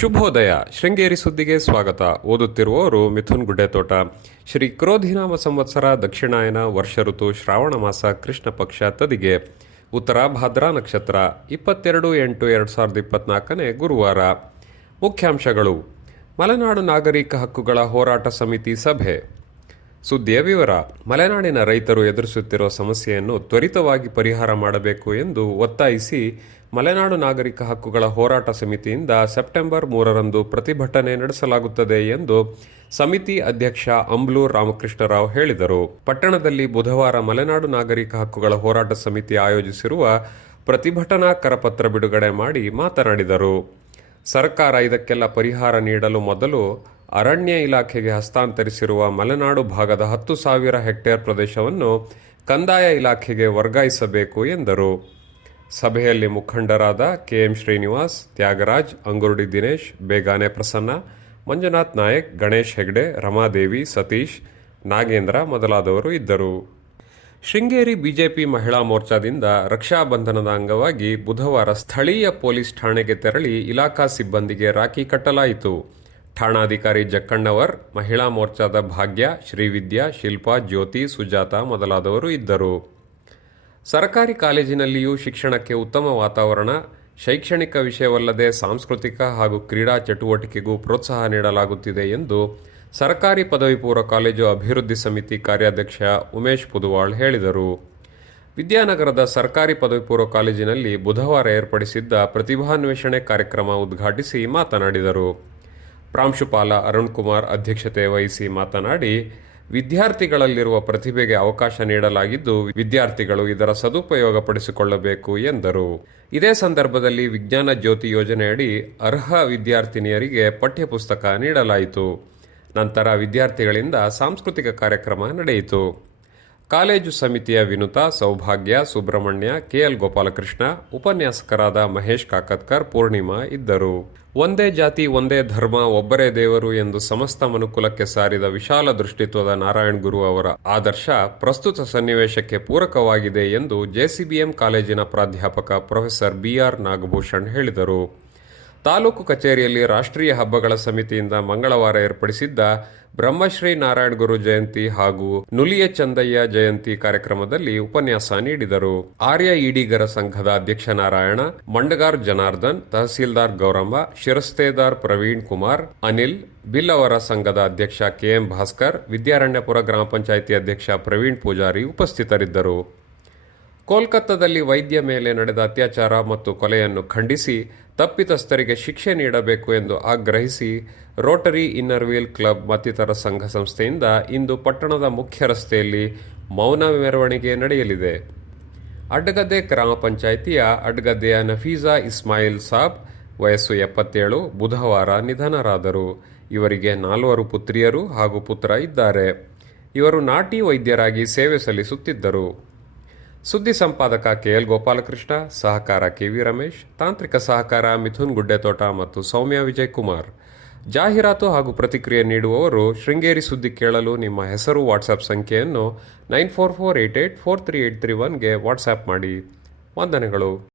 ಶುಭೋದಯ. ಶೃಂಗೇರಿ ಸುದ್ದಿಗೆ ಸ್ವಾಗತ. ಓದುತ್ತಿರುವವರು ಮಿಥುನ್ ಗುಡ್ಡೆತೋಟ. ಶ್ರೀ ಕ್ರೋಧಿನಾಮ ಸಂವತ್ಸರ ದಕ್ಷಿಣಾಯನ ವರ್ಷ ಋತು ಶ್ರಾವಣ ಮಾಸ ಕೃಷ್ಣ ಪಕ್ಷ ತದಿಗೆ. ಉತ್ತರ ಭಾದ್ರಾ ನಕ್ಷತ್ರ, ಇಪ್ಪತ್ತೆರಡು ಎಂಟು ಎರಡು ಸಾವಿರದ ಇಪ್ಪತ್ನಾಲ್ಕನೇ ಗುರುವಾರ. ಮುಖ್ಯಾಂಶಗಳು. ಮಲೆನಾಡು ನಾಗರಿಕ ಹಕ್ಕುಗಳ ಹೋರಾಟ ಸಮಿತಿ ಸಭೆ. ಸುದ್ದಿಯ ಮಲೆನಾಡಿನ ರೈತರು ಎದುರಿಸುತ್ತಿರುವ ಸಮಸ್ಯೆಯನ್ನು ತ್ವರಿತವಾಗಿ ಪರಿಹಾರ ಮಾಡಬೇಕು ಎಂದು ಒತ್ತಾಯಿಸಿ ಮಲೆನಾಡು ನಾಗರಿಕ ಹಕ್ಕುಗಳ ಹೋರಾಟ ಸಮಿತಿಯಿಂದ ಸೆಪ್ಟೆಂಬರ್ ಮೂರರಂದು ಪ್ರತಿಭಟನೆ ನಡೆಸಲಾಗುತ್ತದೆ ಎಂದು ಸಮಿತಿ ಅಧ್ಯಕ್ಷ ಅಂಬ್ಲೂರ್ ರಾಮಕೃಷ್ಣರಾವ್ ಹೇಳಿದರು. ಪಟ್ಟಣದಲ್ಲಿ ಬುಧವಾರ ಮಲೆನಾಡು ನಾಗರಿಕ ಹಕ್ಕುಗಳ ಹೋರಾಟ ಸಮಿತಿ ಆಯೋಜಿಸಿರುವ ಪ್ರತಿಭಟನಾ ಕರಪತ್ರ ಬಿಡುಗಡೆ ಮಾಡಿ ಮಾತನಾಡಿದರು. ಸರ್ಕಾರ ಇದಕ್ಕೆಲ್ಲ ಪರಿಹಾರ ನೀಡಲು ಮೊದಲು ಅರಣ್ಯ ಇಲಾಖೆಗೆ ಹಸ್ತಾಂತರಿಸಿರುವ ಮಲೆನಾಡು ಭಾಗದ ಹತ್ತು ಸಾವಿರ ಹೆಕ್ಟೇರ್ ಪ್ರದೇಶವನ್ನು ಕಂದಾಯ ಇಲಾಖೆಗೆ ವರ್ಗಾಯಿಸಬೇಕು ಎಂದರು. ಸಭೆಯಲ್ಲಿ ಮುಖಂಡರಾದ ಕೆಎಂ ಶ್ರೀನಿವಾಸ್, ತ್ಯಾಗರಾಜ್, ಅಂಗುರುಡಿ ದಿನೇಶ್, ಬೇಗಾನೆ ಪ್ರಸನ್ನ, ಮಂಜುನಾಥ್ ನಾಯಕ್, ಗಣೇಶ್ ಹೆಗ್ಡೆ, ರಮಾದೇವಿ, ಸತೀಶ್, ನಾಗೇಂದ್ರ ಮೊದಲಾದವರು ಇದ್ದರು. ಶೃಂಗೇರಿ ಬಿಜೆಪಿ ಮಹಿಳಾ ಮೋರ್ಚಾದಿಂದ ರಕ್ಷಾಬಂಧನದ ಅಂಗವಾಗಿ ಬುಧವಾರ ಸ್ಥಳೀಯ ಪೊಲೀಸ್ ಠಾಣೆಗೆ ತೆರಳಿ ಇಲಾಖಾ ಸಿಬ್ಬಂದಿಗೆ ರಾಖಿ ಕಟ್ಟಲಾಯಿತು. ಠಾಣಾಧಿಕಾರಿ ಜಕ್ಕಣ್ಣವರ್, ಮಹಿಳಾ ಮೋರ್ಚಾದ ಭಾಗ್ಯ, ಶ್ರೀವಿದ್ಯಾ, ಶಿಲ್ಪಾ, ಜ್ಯೋತಿ, ಸುಜಾತ ಮೊದಲಾದವರು ಇದ್ದರು. ಸರ್ಕಾರಿ ಕಾಲೇಜಿನಲ್ಲಿಯೂ ಶಿಕ್ಷಣಕ್ಕೆ ಉತ್ತಮ ವಾತಾವರಣ, ಶೈಕ್ಷಣಿಕ ವಿಷಯವಲ್ಲದೆ ಸಾಂಸ್ಕೃತಿಕ ಹಾಗೂ ಕ್ರೀಡಾ ಚಟುವಟಿಕೆಗೂ ಪ್ರೋತ್ಸಾಹ ನೀಡಲಾಗುತ್ತಿದೆ ಎಂದು ಸರ್ಕಾರಿ ಪದವಿ ಪೂರ್ವ ಕಾಲೇಜು ಅಭಿವೃದ್ಧಿ ಸಮಿತಿ ಕಾರ್ಯಾಧ್ಯಕ್ಷ ಉಮೇಶ್ ಪುದುವಾಳ್ ಹೇಳಿದರು. ವಿದ್ಯಾನಗರದ ಸರ್ಕಾರಿ ಪದವಿ ಪೂರ್ವ ಕಾಲೇಜಿನಲ್ಲಿ ಬುಧವಾರ ಏರ್ಪಡಿಸಿದ್ದ ಪ್ರತಿಭಾನ್ವೇಷಣೆ ಕಾರ್ಯಕ್ರಮ ಉದ್ಘಾಟಿಸಿ ಮಾತನಾಡಿದರು. ಪ್ರಾಂಶುಪಾಲ ಅರುಣ್ ಕುಮಾರ್ ಅಧ್ಯಕ್ಷತೆ ವಹಿಸಿ ಮಾತನಾಡಿ, ವಿದ್ಯಾರ್ಥಿಗಳಲ್ಲಿರುವ ಪ್ರತಿಭೆಗೆ ಅವಕಾಶ ನೀಡಲಾಗಿದ್ದು, ವಿದ್ಯಾರ್ಥಿಗಳು ಇದರ ಸದುಪಯೋಗ ಪಡಿಸಿಕೊಳ್ಳಬೇಕು ಎಂದರು. ಇದೇ ಸಂದರ್ಭದಲ್ಲಿ ವಿಜ್ಞಾನ ಜ್ಯೋತಿ ಯೋಜನೆಯಡಿ ಅರ್ಹ ವಿದ್ಯಾರ್ಥಿನಿಯರಿಗೆ ಪಠ್ಯಪುಸ್ತಕ ನೀಡಲಾಯಿತು. ನಂತರ ವಿದ್ಯಾರ್ಥಿಗಳಿಂದ ಸಾಂಸ್ಕೃತಿಕ ಕಾರ್ಯಕ್ರಮ ನಡೆಯಿತು. ಕಾಲೇಜು ಸಮಿತಿಯ ವಿನುತಾ, ಸೌಭಾಗ್ಯ, ಸುಬ್ರಹ್ಮಣ್ಯ, ಕೆಎಲ್ ಗೋಪಾಲಕೃಷ್ಣ, ಉಪನ್ಯಾಸಕರಾದ ಮಹೇಶ್ ಕಾಕತ್ಕರ್, ಪೂರ್ಣಿಮಾ ಇದ್ದರು. ಒಂದೇ ಜಾತಿ, ಒಂದೇ ಧರ್ಮ, ಒಬ್ಬರೇ ದೇವರು ಎಂದು ಸಮಸ್ತ ಮನುಕುಲಕ್ಕೆ ಸಾರಿದ ವಿಶಾಲ ದೃಷ್ಟಿತ್ವದ ನಾರಾಯಣ್ ಗುರು ಅವರ ಆದರ್ಶ ಪ್ರಸ್ತುತ ಸನ್ನಿವೇಶಕ್ಕೆ ಪೂರಕವಾಗಿದೆ ಎಂದು ಜೆಸಿಬಿಎಂ ಕಾಲೇಜಿನ ಪ್ರಾಧ್ಯಾಪಕ ಪ್ರೊಫೆಸರ್ ಬಿಆರ್ ನಾಗಭೂಷಣ್ ಹೇಳಿದರು. ತಾಲೂಕು ಕಚೇರಿಯಲ್ಲಿ ರಾಷ್ಟ್ರೀಯ ಹಬ್ಬಗಳ ಸಮಿತಿಯಿಂದ ಮಂಗಳವಾರ ಏರ್ಪಡಿಸಿದ್ದ ಬ್ರಹ್ಮಶ್ರೀ ನಾರಾಯಣ ಗುರು ಜಯಂತಿ ಹಾಗೂ ನುಲಿಯ ಚಂದಯ್ಯ ಜಯಂತಿ ಕಾರ್ಯಕ್ರಮದಲ್ಲಿ ಉಪನ್ಯಾಸ ನೀಡಿದರು. ಆರ್ಯ ಈಡಿಗರ ಸಂಘದ ಅಧ್ಯಕ್ಷ ನಾರಾಯಣ, ಮಂಡಗಾರ್ ಜನಾರ್ದನ್, ತಹಸೀಲ್ದಾರ್ ಗೌರಮ್ಮ, ಶಿರಸ್ತೇದಾರ್ ಪ್ರವೀಣ್ ಕುಮಾರ್, ಅನಿಲ್ ಬಿಲ್ ಅವರ ಸಂಘದ ಅಧ್ಯಕ್ಷ ಕೆಎಂ ಭಾಸ್ಕರ್, ವಿದ್ಯಾರಣ್ಯಪುರ ಗ್ರಾಮ ಪಂಚಾಯಿತಿ ಅಧ್ಯಕ್ಷ ಪ್ರವೀಣ್ ಪೂಜಾರಿ ಉಪಸ್ಥಿತರಿದ್ದರು. ಕೋಲ್ಕತ್ತಾದಲ್ಲಿ ವೈದ್ಯ ಮೇಲೆ ನಡೆದ ಅತ್ಯಾಚಾರ ಮತ್ತು ಕೊಲೆಯನ್ನು ಖಂಡಿಸಿ ತಪ್ಪಿತಸ್ಥರಿಗೆ ಶಿಕ್ಷೆ ನೀಡಬೇಕು ಎಂದು ಆಗ್ರಹಿಸಿ ರೋಟರಿ ಇನ್ನರ್ವೀಲ್ ಕ್ಲಬ್ ಮತ್ತಿತರ ಸಂಘ ಸಂಸ್ಥೆಯಿಂದ ಇಂದು ಪಟ್ಟಣದ ಮುಖ್ಯ ರಸ್ತೆಯಲ್ಲಿ ಮೌನ ಮೆರವಣಿಗೆ ನಡೆಯಲಿದೆ. ಅಡ್ಗದ್ದೆ ಗ್ರಾಮ ಪಂಚಾಯಿತಿಯ ಅಡ್ಗದ್ದೆಯ ನಫೀಜಾ ಇಸ್ಮಾಯಿಲ್ ಸಾಬ್ ವಯಸ್ಸು ಎಪ್ಪತ್ತೇಳು, ಬುಧವಾರ ನಿಧನರಾದರು. ಇವರಿಗೆ ನಾಲ್ವರು ಪುತ್ರಿಯರು ಹಾಗೂ ಪುತ್ರ ಇದ್ದಾರೆ. ಇವರು ನಾಟಿ ವೈದ್ಯರಾಗಿ ಸೇವೆ ಸಲ್ಲಿಸುತ್ತಿದ್ದರು. ಸುದ್ದಿ ಸಂಪಾದಕ ಕೆ ಎಲ್ ಗೋಪಾಲಕೃಷ್ಣ, ಸಹಕಾರ ಕೆ ವಿ ರಮೇಶ್, ತಾಂತ್ರಿಕ ಸಹಕಾರ ಮಿಥುನ್ ಗುಡ್ಡೆತೋಟ ಮತ್ತು ಸೌಮ್ಯ ವಿಜಯ್ ಕುಮಾರ್ ಜಾಹೀರಾತು ಹಾಗೂ ಪ್ರತಿಕ್ರಿಯೆ ನೀಡುವವರು ಶೃಂಗೇರಿ ಸುದ್ದಿ ಕೇಳಲು ನಿಮ್ಮ ಹೆಸರು, ವಾಟ್ಸ್ಆಪ್ ಸಂಖ್ಯೆಯನ್ನು nine four four eight eight four three eight three ಒನ್ಗೆ WhatsApp ಮಾಡಿ. ವಂದನೆಗಳು.